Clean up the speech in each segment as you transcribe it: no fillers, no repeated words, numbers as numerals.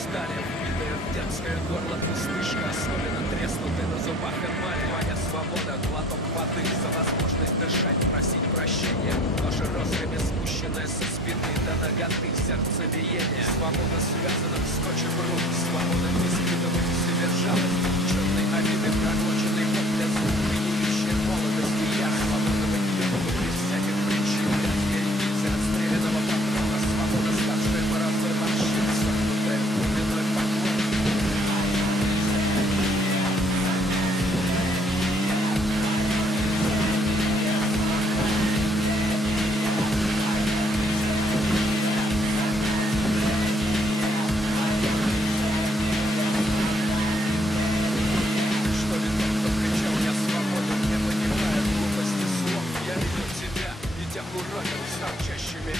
стали, вбитые в детское горло пустышка, особенно треснутый на зубах эмаль. Моя свобода, глоток воды, за возможность дышать, просить прощения. Ножи розгами спущенные со спины до ноготы, сердцебиение. Свобода связанным скотчем рук, свобода не испытывать в себе жалость. Черной обиды, проглоченный под для звук, гниющей молодости. Я свобода быть легкой без всяких причин. От расстрелянного патрона, свобода ставшая морозной морщин, согнутая глубиной поклон.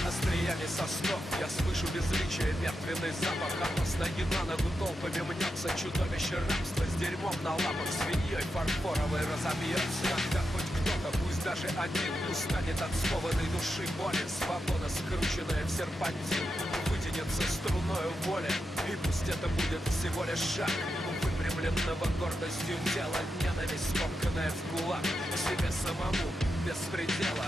Остриями соснов я слышу безличие, мертвенный запах. Опасная еда над толпами мнется, чудовище рабства с дерьмом на лапах, свиньей фарфоровой разобьется. Когда хоть кто-то, пусть даже один, устанет от скованной души боли, свобода, скрученная в серпантин, вытянется струною воли. И пусть это будет всего лишь шаг выпрямленного гордостью тела, ненависть, скомканная в кулак, к себе самому без предела.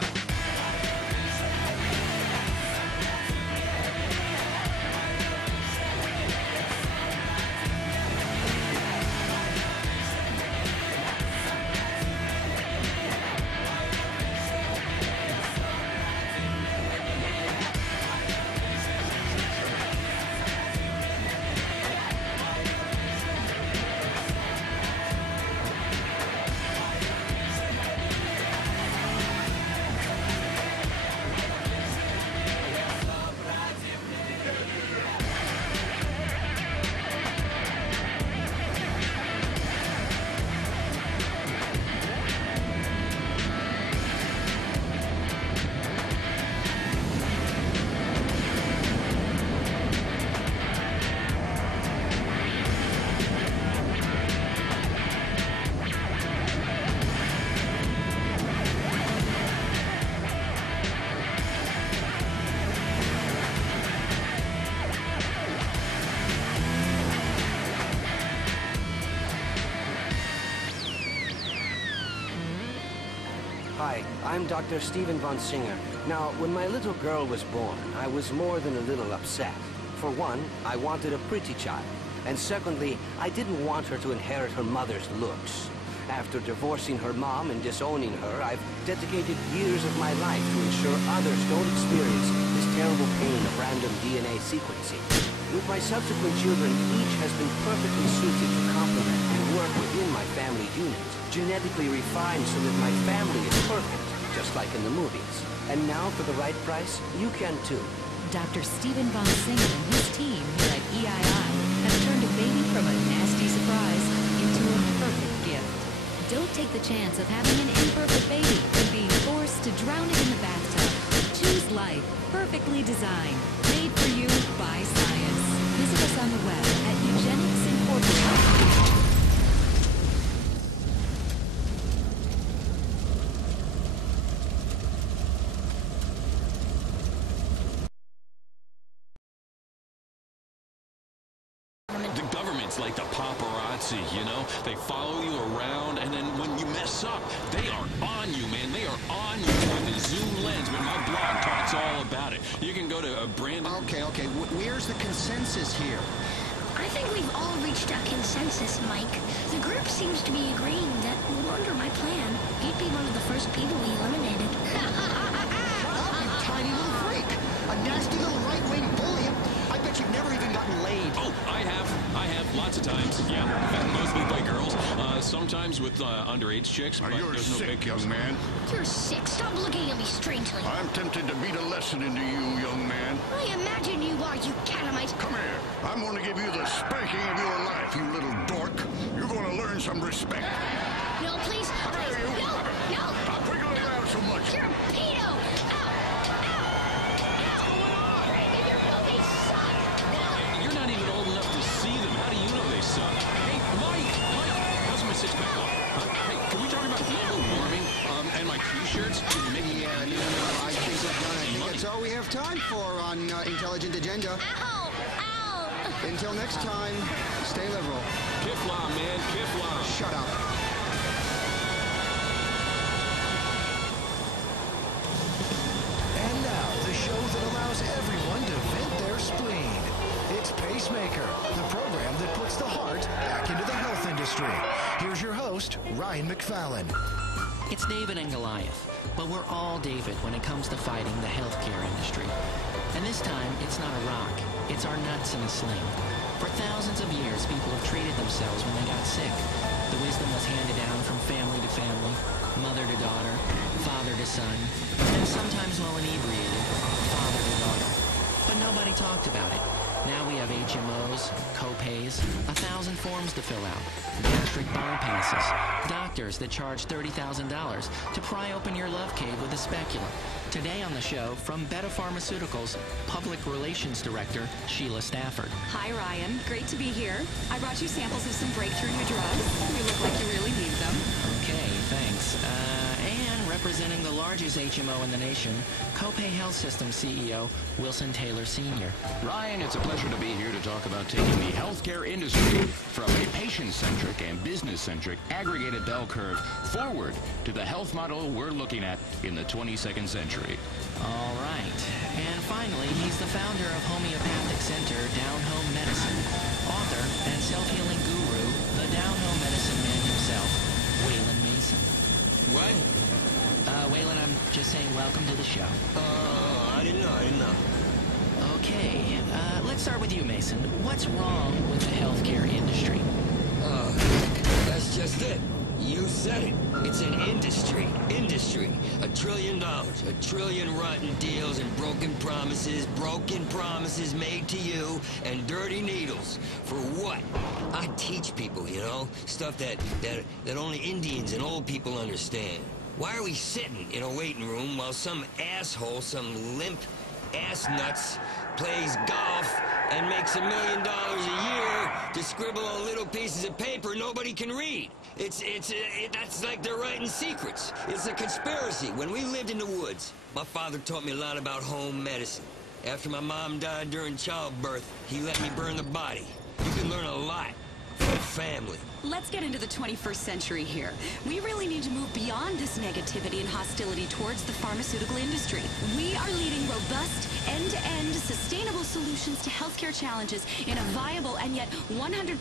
Hi, I'm Dr. Stephen von Singer. Now, when my little girl was born, I was more than a little upset. For one, I wanted a pretty child. And secondly, I didn't want her to inherit her mother's looks. After divorcing her mom and disowning her, I've dedicated years of my life to ensure others don't experience this terrible pain of random DNA sequencing. With my subsequent children, each has been perfectly suited to complement and work within my family unit, genetically refined so that my family is perfect, just like in the movies. And now, for the right price, you can too. Dr. Stephen von Singer and his team here at EII have turned a baby from a nasty surprise into a perfect gift. Don't take the chance of having an imperfect baby and being forced to drown it in the bathtub. Choose life, perfectly designed, made for you by science. Visit us on the web at Eugenics Incorporated. The government's like the paparazzi, you know? They follow you around, and then when you mess up, they are on you, man. They are on you with a zoom lens. Man, my blog talks all about it. You can go to Brandon... Okay. Where's the consensus here? I think we've all reached a consensus, Mike. The group seems to be agreeing that, under my plan, he'd be one of the first people we eliminated. Shut up, you tiny little freak! A nasty little right-wing bully! I bet you've never even gotten laid. Oh, I have. Lots of times. Yeah, mostly by girls. Sometimes with underage chicks. Are you sick, young man? You're sick. Stop looking at me strangely. I'm tempted to beat a lesson into you, young man. I imagine you are, you catamite. Come here. I'm going to give you the spanking of your life, you little dork. You're going to learn some respect. No, please. Please. No. Stop wiggling around so much. You're a pedo. Ow. What's going on? You're filthy son. You're not even old enough to see them. How do you know they suck? Hey, Mike! How's my six-pack look? Hey, can we talk about global warming and my T-shirts? I think that's all we have time for on Intelligent Agenda. Ow. Until next time, stay liberal. Kiflam, man, Kiflam. Shut up. And now, the show that allows everyone to vent their spleen. It's Pacemaker, the program that puts the heart back into the health industry. Here's your host, Ryan McFallon. It's David and Goliath, but we're all David when it comes to fighting the healthcare industry. And this time, it's not a rock, it's our nuts in a sling. For thousands of years, people have treated themselves when they got sick. The wisdom was handed down from family to family, mother to daughter, father to son, and sometimes while inebriated, father to daughter. But nobody talked about it. Now we have HMOs, co-pays, 1,000 forms to fill out, gastric bypasses, doctors that charge $30,000 to pry open your love cave with a speculum. Today on the show, from Beta Pharmaceuticals, Public Relations Director Sheila Stafford. Hi, Ryan. Great to be here. I brought you samples of some breakthrough new drugs. You look like you really need them. Okay, thanks. And representing the largest HMO in the nation, Copay Health System CEO Wilson Taylor Sr. Ryan, it's a pleasure to be here to talk about taking the healthcare industry from a patient-centric and business-centric aggregated bell curve forward to the health model we're looking at in the 22nd century. All right. And finally, he's the founder of Homeopathic Center Down Home Medicine, author and self-healing guru, the Down Home Medicine man himself, Waylon Mason. What? Waylon, I'm just saying welcome to the show. I didn't know. Okay, let's start with you, Mason. What's wrong with the healthcare industry? That's just it. You said it. It's an industry. $1 trillion. $1 trillion rotten deals and broken promises made to you, and dirty needles. For what? I teach people, you know, stuff that only Indians and old people understand. Why are we sitting in a waiting room while some asshole, some limp ass nuts, plays golf and makes $1 million a year to scribble on little pieces of paper nobody can read? That's like they're writing secrets. It's a conspiracy. When we lived in the woods, my father taught me a lot about home medicine. After my mom died during childbirth, he let me burn the body. You can learn a lot from family. Let's get into the 21st century here. We really need to move beyond this negativity and hostility towards the pharmaceutical industry. We are leading robust, end-to-end, sustainable solutions to healthcare challenges in a viable and yet 100%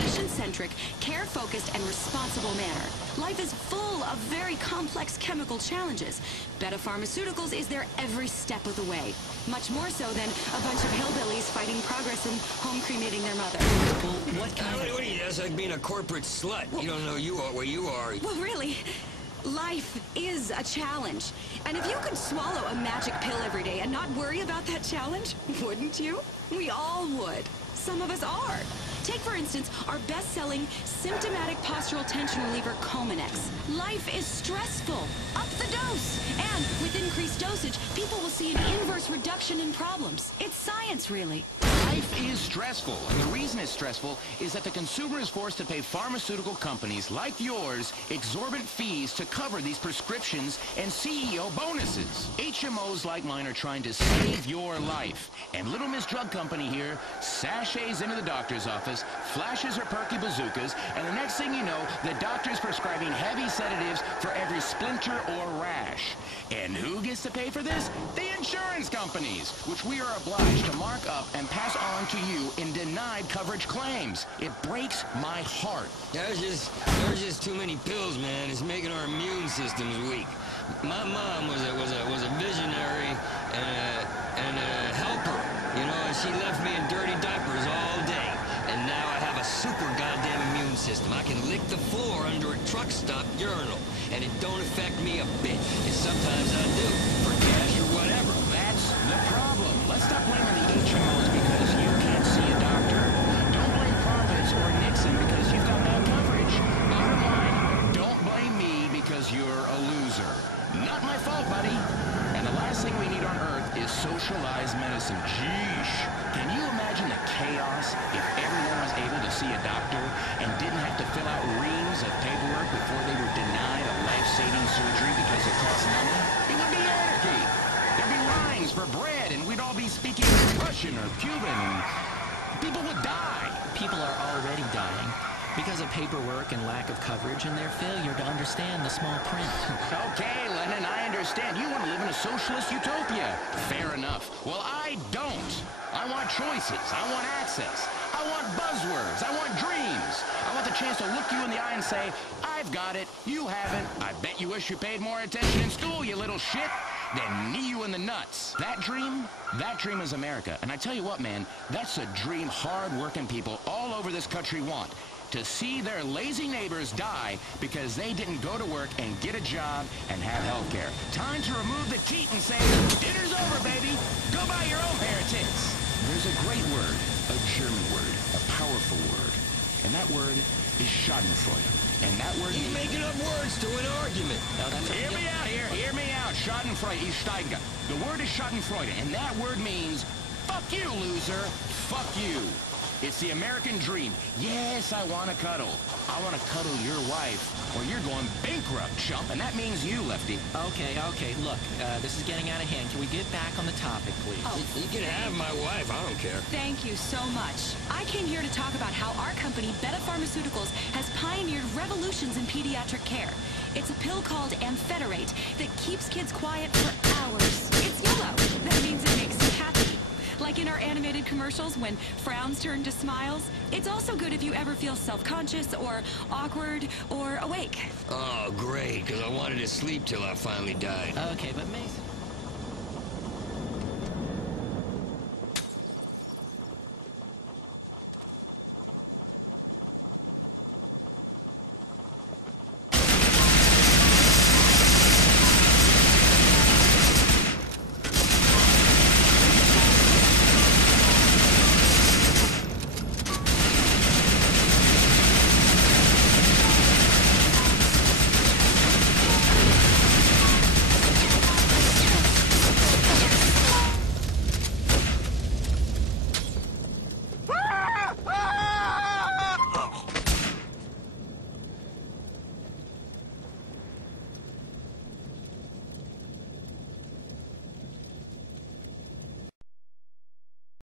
patient-centric, care-focused, and responsible manner. Life is full of very complex chemical challenges. Beta Pharmaceuticals is there every step of the way. Much more so than a bunch of hillbillies fighting progress and home cremating their mother. Well, what kind of... What are you, that's like being a corporate slut. You don't know where you are. Well, really, life is a challenge. And if you could swallow a magic pill every day and not worry about that challenge, wouldn't you? We all would. Some of us are. Take, for instance, our best-selling symptomatic postural tension reliever, Cominex. Life is stressful. Up the dose. And with increased dosage, people will see an inverse reduction in problems. It's science, really. Life is stressful, and the reason it's stressful is that the consumer is forced to pay pharmaceutical companies like yours exorbitant fees to cover these prescriptions and CEO bonuses. HMOs like mine are trying to save your life, and Little Miss Drug Company here sashays into the doctor's office, flashes her perky bazookas, and the next thing you know, the doctor's prescribing heavy sedatives for every splinter or rash. And who gets to pay for this? The insurance companies, which we are obliged to mark up and pass on to you in denied coverage claims. It breaks my heart. There's just too many pills, man. It's making our immune systems weak. My mom was a visionary and a helper, you know, and she left me in dirty diapers all day. And now I have a super goddamn immune system. I can lick the floor under a truck stop urinal, and it don't affect me a bit. And sometimes I do, for cash or whatever. That's the problem. Let's stop blaming the HMOs because you can't see a doctor. Don't blame profits or Nixon because you've got bad coverage. Bottom line, don't blame me because you're a loser. Not my fault, buddy. And the last thing we need on Earth is socialized medicine. Jeesh. Can you imagine the chaos if everyone was able to see a doctor and didn't have to fill out reams of paperwork before they were denied a life-saving surgery because it costs money? It would be anarchy. There'd be lines for bread, and we'd all be speaking Russian or Cuban. People would die. People are already dying because of paperwork and lack of coverage and their failure to understand the small print. Okay, Lennon, I understand. You want to live in a socialist utopia. Fair enough. Well, I don't. I want choices. I want access. I want buzzwords. I want dreams. I want the chance to look you in the eye and say, I've got it. You haven't. I bet you wish you paid more attention in school, you little shit. Then knee you in the nuts. That dream is America. And I tell you what, man, that's a dream hard-working people all over this country want. To see their lazy neighbors die because they didn't go to work and get a job and have health care. Time to remove the teat and say, dinner's over, baby. Go buy your own pair of tits. There's a great word, a German word, a powerful word. And that word is Schadenfreude. And that word... He's making up words to an argument. Hear me out here. Hear me out. Schadenfreude. Ich steige. The word is Schadenfreude. And that word means, fuck you, loser. Fuck you. It's the American dream. Yes, I want to cuddle. I want to cuddle your wife, or you're going bankrupt, chump. And that means you, Lefty. Okay. Look, this is getting out of hand. Can we get back on the topic, please? Oh, you can have my wife. I don't care. Thank you so much. I came here to talk about how our company, Beta Pharmaceuticals, has pioneered revolutions in pediatric care. It's a pill called ampheterate that keeps kids quiet for hours. It's yellow. That means it makes you happy. Like in our animated commercials when frowns turn to smiles. It's also good if you ever feel self-conscious or awkward or awake. Oh, great, because I wanted to sleep till I finally died. Okay, but Mason...